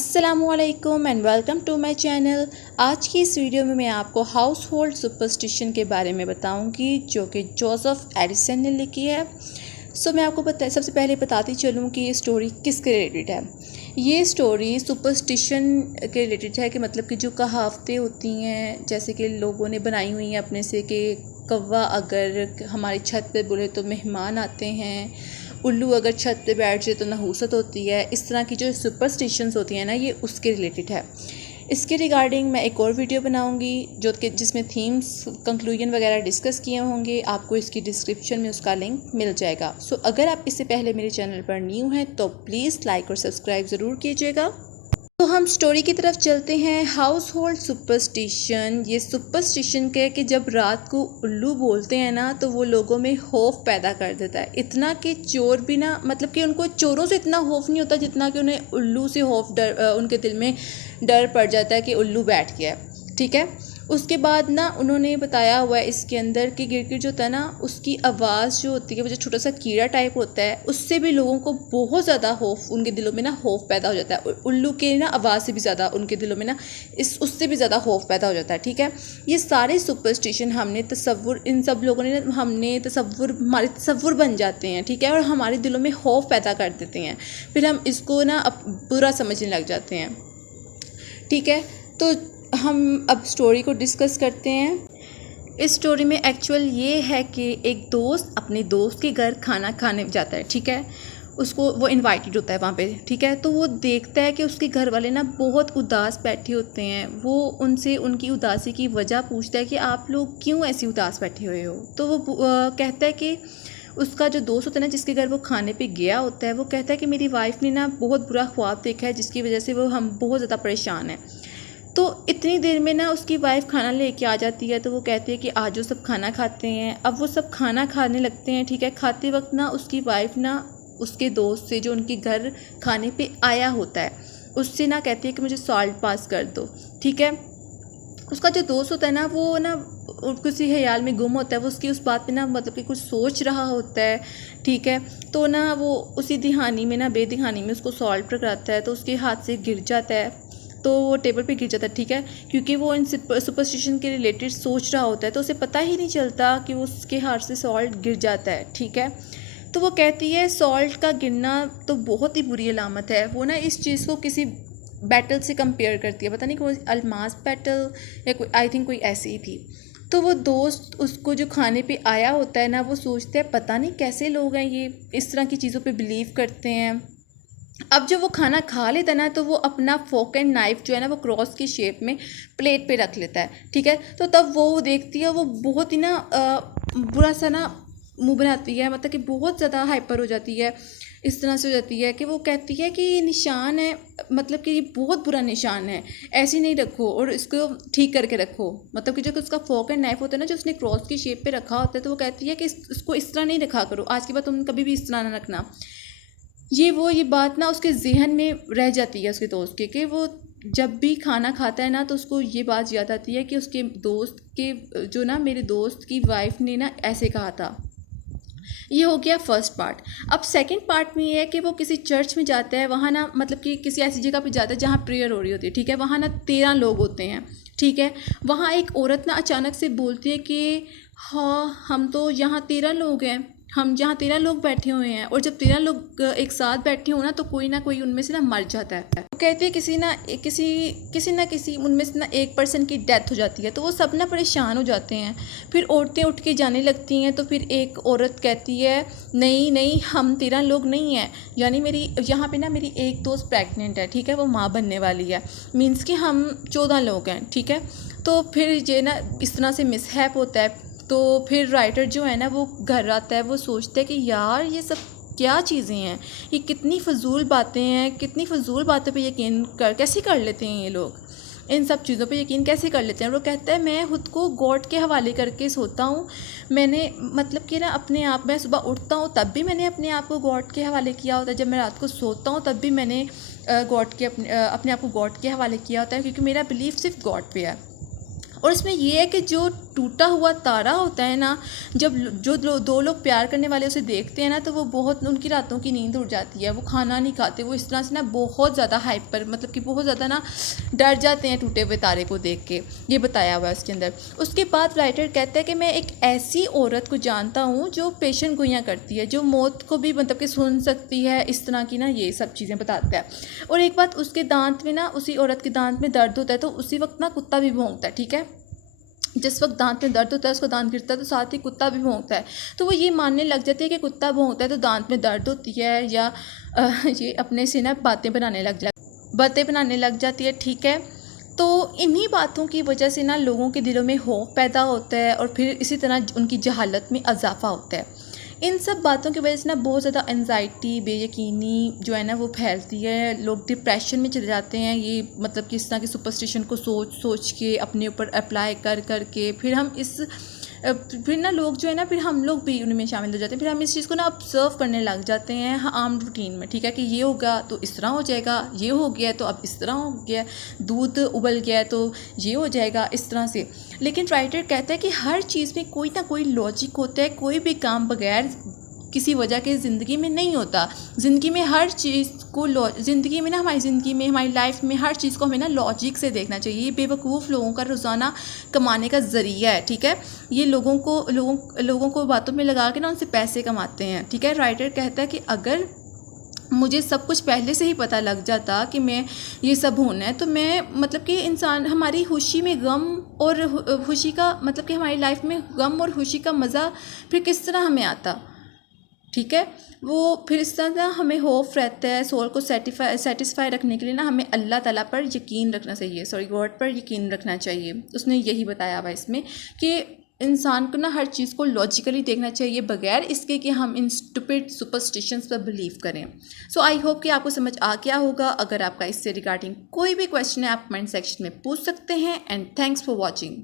अस्सलामुअलैकुम and welcome to my channel. आज की इस वीडियो में मैं आपको हाउस होल्ड सुपरस्टिशन के बारे में बताऊंगी जो कि जोसेफ एडिसन ने लिखी है। मैं आपको सबसे पहले बताती चलूँ कि ये स्टोरी किसके रिलेटेड है। ये स्टोरी सुपरस्टिशन के रिलेटेड है कि मतलब कि जो कहावतें होती हैं जैसे कि लोगों ने बनाई हुई हैं अपने से कि कौवा अगर हमारी छत पे बोले तो मेहमान आते हैं, उल्लू अगर छत पे बैठ जाए तो नहूसत होती है। इस तरह की जो सुपरस्टिशंस होती हैं ना, ये उसके रिलेटेड है। इसके रिगार्डिंग मैं एक और वीडियो बनाऊंगी जो कि जिसमें थीम्स कंक्लूजन वगैरह डिस्कस किए होंगे। आपको इसकी डिस्क्रिप्शन में उसका लिंक मिल जाएगा। अगर आप इससे पहले मेरे चैनल पर न्यू हैं तो प्लीज़ लाइक और सब्सक्राइब ज़रूर कीजिएगा। तो हम स्टोरी की तरफ चलते हैं। हाउस होल्ड सुपरस्टिशन, ये सुपरस्टिशन के कि जब रात को उल्लू बोलते हैं ना तो वो लोगों में खौफ पैदा कर देता है। इतना कि चोर भी ना, मतलब कि उनको चोरों से इतना खौफ नहीं होता जितना कि उन्हें उल्लू से उनके दिल में डर पड़ जाता है कि उल्लू बैठ गया है। ठीक है। उसके बाद ना उन्होंने बताया हुआ है इसके अंदर कि गिरगिट जो होता है ना, उसकी आवाज़ जो होती है वो जो छोटा सा कीड़ा टाइप होता है उससे भी लोगों को बहुत ज़्यादा खौफ, उनके दिलों में ना खौफ पैदा हो जाता है। उल्लू के ना आवाज़ से भी ज़्यादा उनके दिलों में ना उससे भी ज़्यादा खौफ पैदा हो जाता है। ठीक है। ये सारे सुपरस्टिशन हमने तसव्वुर, इन सब लोगों ने हमने तसव्वुर, हमारे तसव्वुर बन जाते हैं। ठीक है। और हमारे दिलों में खौफ पैदा कर देते हैं, फिर हम इसको ना बुरा समझने लग जाते हैं। ठीक है। तो हम अब स्टोरी को डिस्कस करते हैं। इस स्टोरी में एक्चुअल ये है कि एक दोस्त अपने दोस्त के घर खाना खाने जाता है। ठीक है। उसको वो इनवाइटेड होता है वहाँ पे। ठीक है। तो वो देखता है कि उसके घर वाले ना बहुत उदास बैठे होते हैं। वो उनसे उनकी उदासी की वजह पूछता है कि आप लोग क्यों ऐसी उदास बैठे हुए हो। तो वो कहता है कि उसका जो दोस्त होता है ना जिसके घर वो खाने पे गया होता है, वो कहता है कि मेरी वाइफ ने ना बहुत बुरा ख्वाब देखा है जिसकी वजह से वो हम बहुत ज़्यादा परेशान हैं। तो इतनी देर में ना उसकी वाइफ खाना लेके आ जाती है। तो वो कहती है कि आज जो सब खाना खाते हैं। अब वो सब खाना खाने लगते हैं। ठीक है। खाते वक्त ना उसकी वाइफ ना उसके दोस्त से जो उनके घर खाने पे आया होता है उससे ना कहती है कि मुझे सॉल्ट पास कर दो। ठीक है। उसका जो दोस्त होता है ना वो ना किसी ख्याल में गुम होता है। वो उसकी उस बात पे ना मतलब कि कुछ सोच रहा होता है। ठीक है। तो ना वो उसी दिहानी में ना बेदिहानी में उसको सॉल्ट पकड़ाता है तो उसके हाथ से गिर जाता है। तो वो टेबल पे गिर जाता है। ठीक है। क्योंकि वो इन सुपरस्टिशन के रिलेटेड सोच रहा होता है तो उसे पता ही नहीं चलता कि वो उसके हाथ से सॉल्ट गिर जाता है। ठीक है। तो वो कहती है सॉल्ट का गिरना तो बहुत ही बुरी अलामत है। वो ना इस चीज़ को किसी बैटल से कंपेयर करती है, पता नहीं कोई अलमास बैटल या कोई, आई थिंक कोई ऐसी ही थी। तो वो दोस्त उसको जो खाने पे आया होता है ना, वो सोचते हैं पता नहीं कैसे लोग हैं ये इस तरह की चीज़ों पे बिलीव करते हैं। अब जब वो खाना खा लेता है ना तो वो अपना फोक एंड नाइफ जो है ना वो क्रॉस की शेप में प्लेट पे रख लेता है। ठीक है। तो तब वो देखती है, वो बहुत ही ना बुरा सा ना मुंह बनाती है, मतलब कि बहुत ज़्यादा हाइपर हो जाती है। इस तरह से हो जाती है कि वो कहती है कि ये निशान है, मतलब कि ये बहुत बुरा निशान है, ऐसे नहीं रखो और इसको ठीक करके रखो। मतलब कि जो उसका फोक एंड नाइफ होता है ना जो उसने क्रॉस की शेप पे रखा होता है, तो वो कहती है कि इसको इस तरह नहीं रखा करो, आज के बाद तुम कभी भी इस तरह ना रखना। ये बात ना उसके जहन में रह जाती है उसके दोस्त के, कि वो जब भी खाना खाता है ना तो उसको ये बात याद आती है कि उसके दोस्त के जो ना मेरे दोस्त की वाइफ ने ना ऐसे कहा था। ये हो गया फर्स्ट पार्ट। अब सेकंड पार्ट में ये है कि वो किसी चर्च में जाता है। वहाँ ना मतलब कि किसी ऐसी जगह पे जाता है जहाँ प्रेयर हो रही होती है। ठीक है। वहाँ ना 13 लोग होते हैं। ठीक है। वहाँ एक औरत ना अचानक से बोलती है कि हाँ हम तो यहाँ 13 लोग हैं, हम यहाँ 13 लोग बैठे हुए हैं और जब 13 लोग एक साथ बैठे हो ना कोई उनमें से ना मर जाता है। वो कहते हैं किसी ना किसी उनमें से ना एक पर्सन की डेथ हो जाती है। तो वो सब ना परेशान हो जाते हैं। फिर औरतें उठ के जाने लगती हैं। तो फिर एक औरत कहती है नहीं नहीं हम 13 लोग नहीं हैं, यानी मेरी यहाँ पे ना मेरी एक दोस्त प्रेग्नेंट है। ठीक है। वो माँ बनने वाली है, मीन्स कि हम 14 लोग हैं। ठीक है। तो फिर ये ना इस तरह से मिसहैप होता है। तो फिर राइटर जो है ना वो घर आता है, वो सोचता है कि यार ये सब क्या चीज़ें हैं, ये कितनी फ़जूल बातें हैं, कितनी फ़जूल बातों पे यकीन कैसे कर लेते हैं ये लोग, इन सब चीज़ों पे यकीन कैसे कर लेते हैं। वो कहता है मैं खुद को गॉड के हवाले करके सोता हूँ। मैंने मतलब कि ना अपने आप, मैं सुबह उठता हूँ तब भी मैंने अपने आप को गॉड के हवाले किया होता है, जब मैं रात को सोता हूँ तब भी मैंने गॉड के अपने आप को गॉड के हवाले किया होता है, क्योंकि मेरा बिलीफ सिर्फ गॉड पे है। और इसमें यह है कि जो टूटा हुआ तारा होता है ना, जब दो लोग प्यार करने वाले उसे देखते हैं ना, तो वो बहुत उनकी रातों की नींद उड़ जाती है, वो खाना नहीं खाते, वो इस तरह से ना बहुत ज़्यादा हाइपर, मतलब कि बहुत ज़्यादा ना डर जाते हैं टूटे हुए तारे को देख के। ये बताया हुआ है उसके अंदर। उसके बाद राइटर कहता है कि मैं एक ऐसी औरत को जानता हूँ जो पेशेंट गोइयाँ करती है, जो मौत को भी मतलब कि सुन सकती है, इस तरह की ना ये सब चीज़ें बताता है। और एक बात, उसके दांत में ना, उसी औरत के दांत में दर्द होता है तो उसी वक्त ना कुत्ता भी भौंकता है, ठीक है। जिस वक्त दांत में दर्द होता है, उसको दांत गिरता है तो साथ ही कुत्ता भी भौंकता है। तो वो ये मानने लग जाती है कि कुत्ता भौंकता है तो दांत में दर्द होती है, या ये अपने से ना बातें बनाने लग जाती है, ठीक है। तो इन्हीं बातों की वजह से ना लोगों के दिलों में खौफ पैदा होता है और फिर इसी तरह उनकी जहालत में इजाफा होता है। इन सब बातों की वजह से ना बहुत ज़्यादा एनजाइटी, बेयकीनी जो है ना वो फैलती है, लोग डिप्रेशन में चले जाते हैं। ये मतलब कि इस तरह की सुपरस्टिशन को सोच के अपने ऊपर अप्लाई कर के फिर ना लोग जो है ना, फिर हम लोग भी उनमें शामिल हो जाते हैं। फिर हम इस चीज़ को ना ऑब्जर्व करने लग जाते हैं आम रूटीन में, ठीक है, कि ये होगा तो इस तरह हो जाएगा, ये हो गया तो अब इस तरह हो गया, दूध उबल गया तो ये हो जाएगा, इस तरह से। लेकिन राइटर कहता है कि हर चीज़ में कोई ना कोई लॉजिक होता है, कोई भी काम बगैर किसी वजह के ज़िंदगी में नहीं होता। ज़िंदगी में हर चीज़ को ज़िंदगी में ना, हमारी ज़िंदगी में, हमारी लाइफ में हर चीज़ को हमें ना लॉजिक से देखना चाहिए। ये बेवकूफ़ लोगों का रोज़ाना कमाने का ज़रिया है, ठीक है। ये लोगों को बातों में लगा के ना उनसे पैसे कमाते हैं, ठीक है। राइटर कहता है कि अगर मुझे सब कुछ पहले से ही पता लग जाता कि मैं ये सब होना है, तो मैं मतलब कि इंसान हमारी खुशी में गम और खुशी का मतलब कि हमारी लाइफ में गम और खुशी का मज़ा फिर किस तरह हमें आता, ठीक है। वो फिर इस तरह हमें होप रहता है, सोल को सेटिस्फाई रखने के लिए ना हमें अल्लाह ताला पर यकीन रखना चाहिए, गॉड पर यकीन रखना चाहिए। उसने यही बताया हुआ इसमें कि इंसान को ना हर चीज़ को लॉजिकली देखना चाहिए, बगैर इसके कि हम इन स्टूपिड सुपरस्टिशंस पर बिलीव करें। सो आई होप कि आपको समझ आ गया होगा। अगर आपका इससे रिगार्डिंग कोई भी क्वेश्चन है, आप कमेंट सेक्शन में पूछ सकते हैं। And thanks for watching.